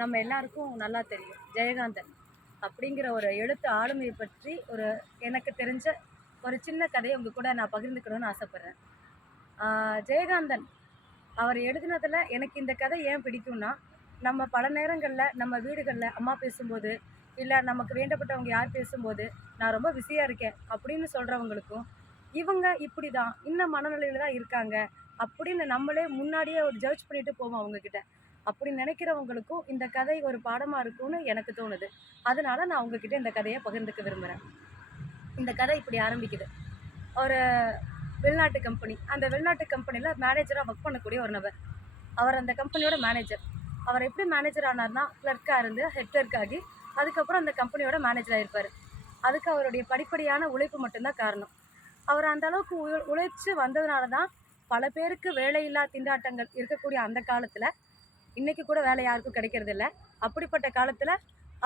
நம்ம எல்லாருக்கும் நல்லா தெரியும். ஜெயகாந்தன் அப்படிங்கிற ஒரு எழுத்து ஆளுமையை பற்றி எனக்கு தெரிஞ்ச ஒரு சின்ன கதையை உங்க கூட நான் பகிர்ந்துக்கணும்னு ஆசைப்படுறேன். ஜெயகாந்தன் அவர் எழுதினதில் எனக்கு இந்த கதை ஏன் பிடிக்கும்னா, நம்ம பல நேரங்களில் நம்ம வீடுகளில் அம்மா பேசும்போது, இல்லை நமக்கு வேண்டப்பட்டவங்க யார் பேசும்போது, நான் ரொம்ப பிஸியாக இருக்கேன் அப்படின்னு சொல்கிறவங்களுக்கும், இவங்க இப்படி தான் இந்த மனநிலையில் தான் இருக்காங்க அப்படின்னு நம்மளே முன்னாடியே ஒரு ஜட்ஜ் பண்ணிட்டு போவோம் அவங்கக்கிட்ட. அப்படி நினைக்கிறவங்களுக்கும் இந்த கதை ஒரு பாடமாக இருக்கும்னு எனக்கு தோணுது. அதனால நான் உங்ககிட்ட இந்த கதையை பகிர்ந்துக்க விரும்புகிறேன். இந்த கதை இப்படி ஆரம்பிக்குது. ஒரு வெளிநாட்டு கம்பெனி, அந்த வெளிநாட்டு கம்பெனியில் மேனேஜராக ஒர்க் பண்ணக்கூடிய ஒரு நபர். அவர் அந்த கம்பெனியோட மேனேஜர். அவர் எப்படி மேனேஜர் ஆனார்னா, கிளர்க்காக இருந்து ஹெட் கிளர்க் ஆகி அதுக்கப்புறம் அந்த கம்பெனியோட மேனேஜர் ஆகிருப்பார். அதுக்கு அவருடைய படிப்படியான உழைப்பு மட்டும்தான் காரணம். அவர் அந்த அளவுக்கு உழைச்சி வந்ததுனால தான் பல பேருக்கு வேலையில்லா திண்டாட்டங்கள் இருக்கக்கூடிய அந்த காலத்தில், இன்றைக்கி கூட வேலை யாருக்கும் கிடைக்கிறது இல்லை. அப்படிப்பட்ட காலத்தில்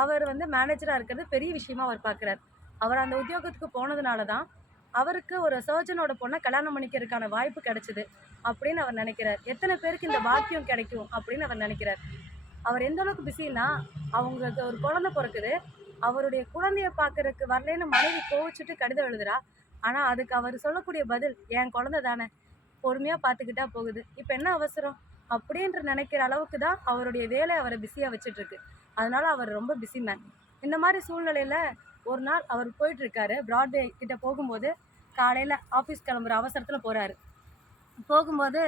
அவர் மேனேஜராக இருக்கிறது பெரிய விஷயமா அவர் பார்க்குறார். அவர் அந்த உத்தியோகத்துக்கு போனதுனால தான் அவருக்கு ஒரு சர்ஜனோட பொண்ணை கல்யாணம் பண்ணிக்கிறதுக்கான வாய்ப்பு கிடைச்சிது அப்படின்னு அவர் நினைக்கிறார். எத்தனை பேருக்கு இந்த பாக்கியம் கிடைக்கும் அப்படின்னு அவர் நினைக்கிறார். அவர் எந்த அளவுக்கு பிஸின்னா, அவங்களுக்கு ஒரு குழந்தை பிறக்குது. அவருடைய குழந்தைய பார்க்கறதுக்கு வரலேன்னு மனைவி கோவிச்சுட்டு கடிதம் எழுதுறா. ஆனால் அதுக்கு அவர் சொல்லக்கூடிய பதில், என் குழந்தை தானே, பொறுமையாக பார்த்துக்கிட்டா போகுது, இப்போ என்ன அவசரம் அப்படின்ற நினைக்கிற அளவுக்கு தான் அவருடைய வேலை அவரை பிஸியாக வச்சிட்ருக்கு. அதனால் அவர் ரொம்ப பிஸி மேன். இந்த மாதிரி சூழ்நிலையில் ஒரு நாள் அவர் போயிட்டுருக்காரு. ப்ராட்வே கிட்ட போகும்போது, காலையில் ஆஃபீஸ் கிளம்புற அவசரத்தில் போகிறாரு. போகும்போது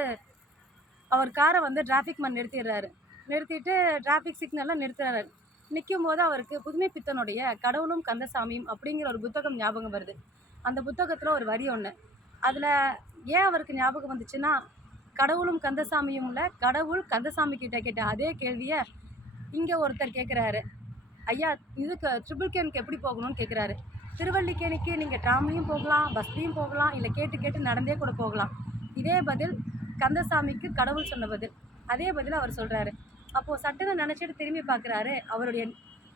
அவர் காரை டிராஃபிக் மேன் நிறுத்திடுறாரு. நிறுத்திட்டு டிராஃபிக் சிக்னலில் நிறுத்துறாரு. நிற்கும் போது அவருக்கு புதுமை பித்தனுடைய கடவுளும் கந்தசாமியும் அப்படிங்கிற ஒரு புத்தகம் ஞாபகம் வருது. அந்த புத்தகத்தில் ஒரு வரி ஒன்று. அதில் ஏன் அவருக்கு ஞாபகம் வந்துச்சுன்னா, கடவுளும் கந்தசாமியும்ல கடவுள் கந்தசாமி கிட்ட கேட்ட அதே கேள்வியை இங்கே ஒருத்தர் கேட்குறாரு. ஐயா, இதுக்கு ட்ரிபிள் கேனுக்கு எப்படி போகணும்னு கேட்குறாரு. திருவல்லிக்கேணிக்கு நீங்கள் ட்ராம்லேயும் போகலாம், பஸ்லேயும் போகலாம், இல்லை கேட்டு கேட்டு நடந்தே கூட போகலாம். இதே பதில் கந்தசாமிக்கு கடவுள் சொன்ன பதில். அதே பதில் அவர் சொல்கிறாரு. அப்போது சட்டுன்னு நினச்சிட்டு திரும்பி பார்க்குறாரு. அவருடைய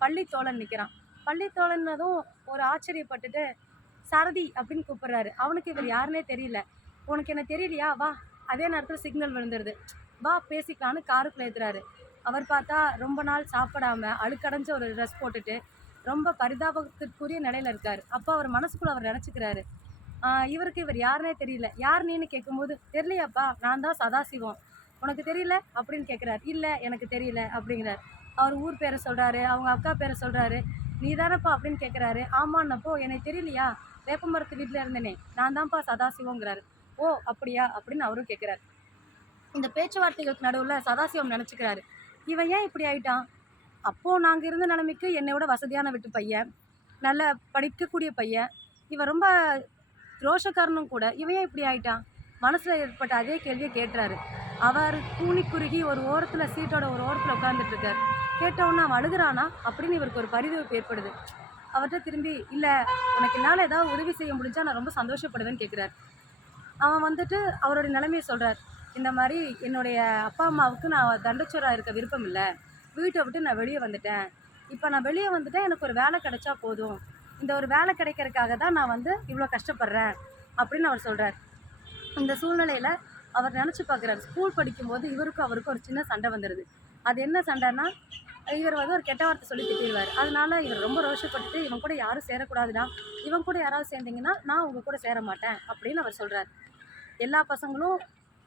பள்ளி தோழன் நிற்கிறான். பள்ளி தோழன்னதும் ஒரு ஆச்சரியப்பட்டுட்டு சாரதி அப்படின்னு கூப்பிட்றாரு. அவனுக்கு இவர் யாருன்னே தெரியல. உனக்கு என்ன தெரியலையா, வா. அதே நேரத்தில் சிக்னல் விழுந்துருது. வா பேசிக்கலான்னு காருக்குள்ளே ஏற்றுறாரு. அவர் பார்த்தா ரொம்ப நாள் சாப்பிடாம அழுக்கடைஞ்ச ஒரு ட்ரெஸ் போட்டுட்டு ரொம்ப பரிதாபத்திற்குரிய நிலையில் இருக்கார். அப்போ அவர் மனசுக்குள்ளே அவர் நினச்சிக்கிறாரு, இவருக்கு இவர் யாருன்னே தெரியல. யார் நீன்னு கேட்கும்போது, தெரியலையாப்பா, நான் தான் சதாசிவம், உனக்கு தெரியல அப்படின்னு கேட்குறாரு. இல்லை எனக்கு தெரியல அப்படிங்கிறார். அவர் ஊர் பேரை சொல்கிறாரு, அவங்க அக்கா பேரை சொல்கிறாரு. நீ தானப்பா அப்படின்னு கேட்குறாரு. ஆமான்னப்போ, எனக்கு தெரியலையா, வேப்பமரத்து வீட்டில் இருந்தேனே, நான் தான்ப்பா சதாசிவங்கிறாரு. ஓ அப்படியா அப்படின்னு அவரும் கேட்குறாரு. இந்த பேச்சுவார்த்தைகளுக்கு நடுவில் சதாசிவம் நினச்சிக்கிறாரு, இவன் ஏன் இப்படி ஆயிட்டான்? அப்போது நாங்கள் இருந்த நிலைமைக்கு என்னை விட வசதியான வீட்டு பையன், நல்ல படிக்கக்கூடிய பையன், இவன் ரொம்ப ரோஷக்காரனும் கூட, இவன் ஏன் இப்படி ஆயிட்டான்? மனசில் ஏற்பட்ட அதே கேள்வியை கேட்டுறாரு. அவர் கூனி குறுகி ஒரு ஓரத்தில், சீட்டோட ஒரு ஓரத்தில் உட்காந்துட்ருக்கார். கேட்டவுடனே அவன் அழுகிறானா அப்படின்னு இவருக்கு ஒரு பரிதவிப்பு ஏற்படுது. அவர்கிட்ட திரும்பி, இல்லை உனக்கு என்னால் ஏதாவது உதவி செய்ய முடிஞ்சா நான் ரொம்ப சந்தோஷப்படுவேன்னு கேட்குறார். அவன் அவருடைய நிலைமையை சொல்கிறார். இந்த மாதிரி என்னுடைய அப்பா அம்மாவுக்கு நான் தண்டச்சோராக இருக்க விருப்பம் இல்லை, வீட்டை விட்டு நான் வெளியே வந்துட்டேன். இப்போ நான் வெளியே வந்துட்டேன், எனக்கு ஒரு வேலை கிடைச்சா போதும், இந்த ஒரு வேலை கிடைக்கிறதுக்காக தான் நான் இவ்வளோ கஷ்டப்படுறேன் அப்படின்னு அவர் சொல்கிறார். இந்த சூழ்நிலையில் அவர் நினச்சி பார்க்குறாரு, ஸ்கூல் படிக்கும்போது இவருக்கும் அவருக்கும் ஒரு சின்ன சண்டை வந்துடுது. அது என்ன சண்டைன்னா, இவர் ஒரு கெட்ட வார்த்தை சொல்லி திட்டிடுவார். அதனால இவர் ரொம்ப ரோஷப்பட்டுட்டு, இவன் கூட யாரும் சேரக்கூடாதுடா, இவன் கூட யாராவது சேர்ந்தீங்கன்னா நான் உங்கள் கூட சேர மாட்டேன் அப்படின்னு அவர் சொல்கிறார். எல்லா பசங்களும்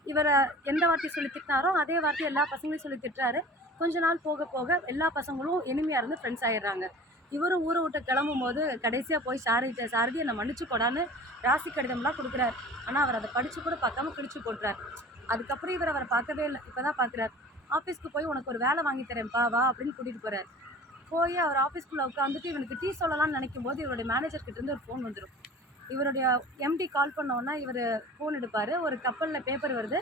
இவரை எந்த வார்த்தை சொல்லி திட்டினாரோ அதே வார்த்தை எல்லா பசங்களையும் சொல்லி திட்டுறாரு. கொஞ்ச நாள் போக போக எல்லா பசங்களும் இனிமையாக இருந்து ஃப்ரெண்ட்ஸ் ஆகிடுறாங்க. இவரும் ஊரை விட்டு கிளம்பும் போது கடைசியாக போய் சாரதி என்னை மன்னிச்சு கொடான்னு ராசி கடிதம்லாம் கொடுக்குறாரு. ஆனால் அவர் அதை படித்து கூட பார்க்காம கிழிச்சு போட்டுறார். அதுக்கப்புறம் இவர் அவரை பார்க்கவே இல்லை. இப்போ தான் பார்க்குறாரு. ஆஃபீஸ்க்கு போய் உனக்கு ஒரு வேலை வாங்கி தரேன்ப்பா, வா அப்படின்னு கூட்டிகிட்டு போகிறார். போய் அவர் ஆஃபீஸ்க்குள்ளே உட்காந்துட்டு இவனுக்கு டீ சொல்லலாம்னு நினைக்கும் போது இவருடைய மேனேஜர்கிட்டேருந்து ஒரு ஃபோன் வந்துடும். இவருடைய எம்டி கால் பண்ணோன்னா இவர் ஃபோன் எடுப்பார். ஒரு கப்பலில் பேப்பர் வருது,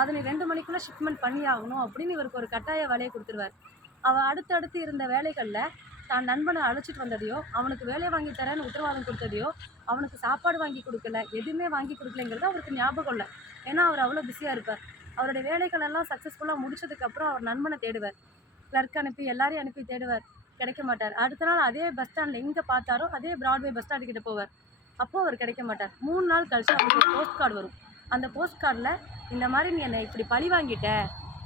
அதை நீ 2 மணிக்குள்ளே ஷிப்மெண்ட் பண்ணி ஆகணும் அப்படின்னு இவருக்கு ஒரு கட்டாய வேலையை கொடுத்துருவார். அவள் அடுத்தடுத்து இருந்த வேலைகளில் தான் நண்பனை அழைச்சிட்டு வந்ததையோ, அவனுக்கு வேலை வாங்கி தரேன்னு உத்தரவாதம் கொடுத்ததையோ, அவனுக்கு சாப்பாடு வாங்கி கொடுக்கல, எதுவுமே வாங்கி கொடுக்கலைங்கிறது அவருக்கு ஞாபகம் இல்லை. ஏன்னா அவர் அவ்வளோ பிஸியாக இருப்பார். அவருடைய வேலைகளெல்லாம் சக்ஸஸ்ஃபுல்லாக முடிச்சதுக்கப்புறம் அவர் நண்பனை தேடுவார். கிளர்க் அனுப்பி எல்லாரையும் அனுப்பி தேடுவார். கிடைக்க மாட்டார். அடுத்த நாள் அதே பஸ் ஸ்டாண்டில் எங்கே பார்த்தாரோ அதே ப்ராட்வே பஸ் ஸ்டாண்டு கிட்ட போவார். அப்போது அவர் கிடைக்க மாட்டார். 3 நாள் கழிச்சு அவருக்கு ஒரு போஸ்ட் கார்டு வரும். அந்த போஸ்ட் கார்டில், இந்த மாதிரி நீ என்னை இப்படி பழி வாங்கிட்ட,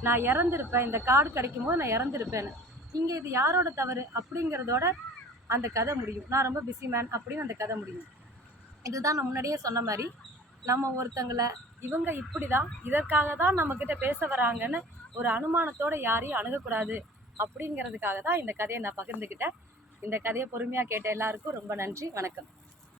நான் இறந்துருப்பேன், இந்த கார்டு கிடைக்கும் போது நான் இறந்துருப்பேன்னு. இங்கே இது யாரோட தவறு அப்படிங்கிறதோட அந்த கதை முடியும். நான் ரொம்ப பிஸி மேன் அப்படின்னு அந்த கதை முடியும். இதுதான் நான் முன்னாடியே சொன்ன மாதிரி, நம்ம ஒருத்தங்களை இவங்க இப்படி தான், இதற்காக தான் நம்மக்கிட்ட பேச வராங்கன்னு ஒரு அனுமானத்தோடு யாரையும் அணுகக்கூடாது அப்படிங்கிறதுக்காக தான் இந்த கதையை நான் பகிர்ந்துக்கிட்டேன். இந்த கதையை பொறுமையாக கேட்ட எல்லாருக்கும் ரொம்ப நன்றி. வணக்கம்.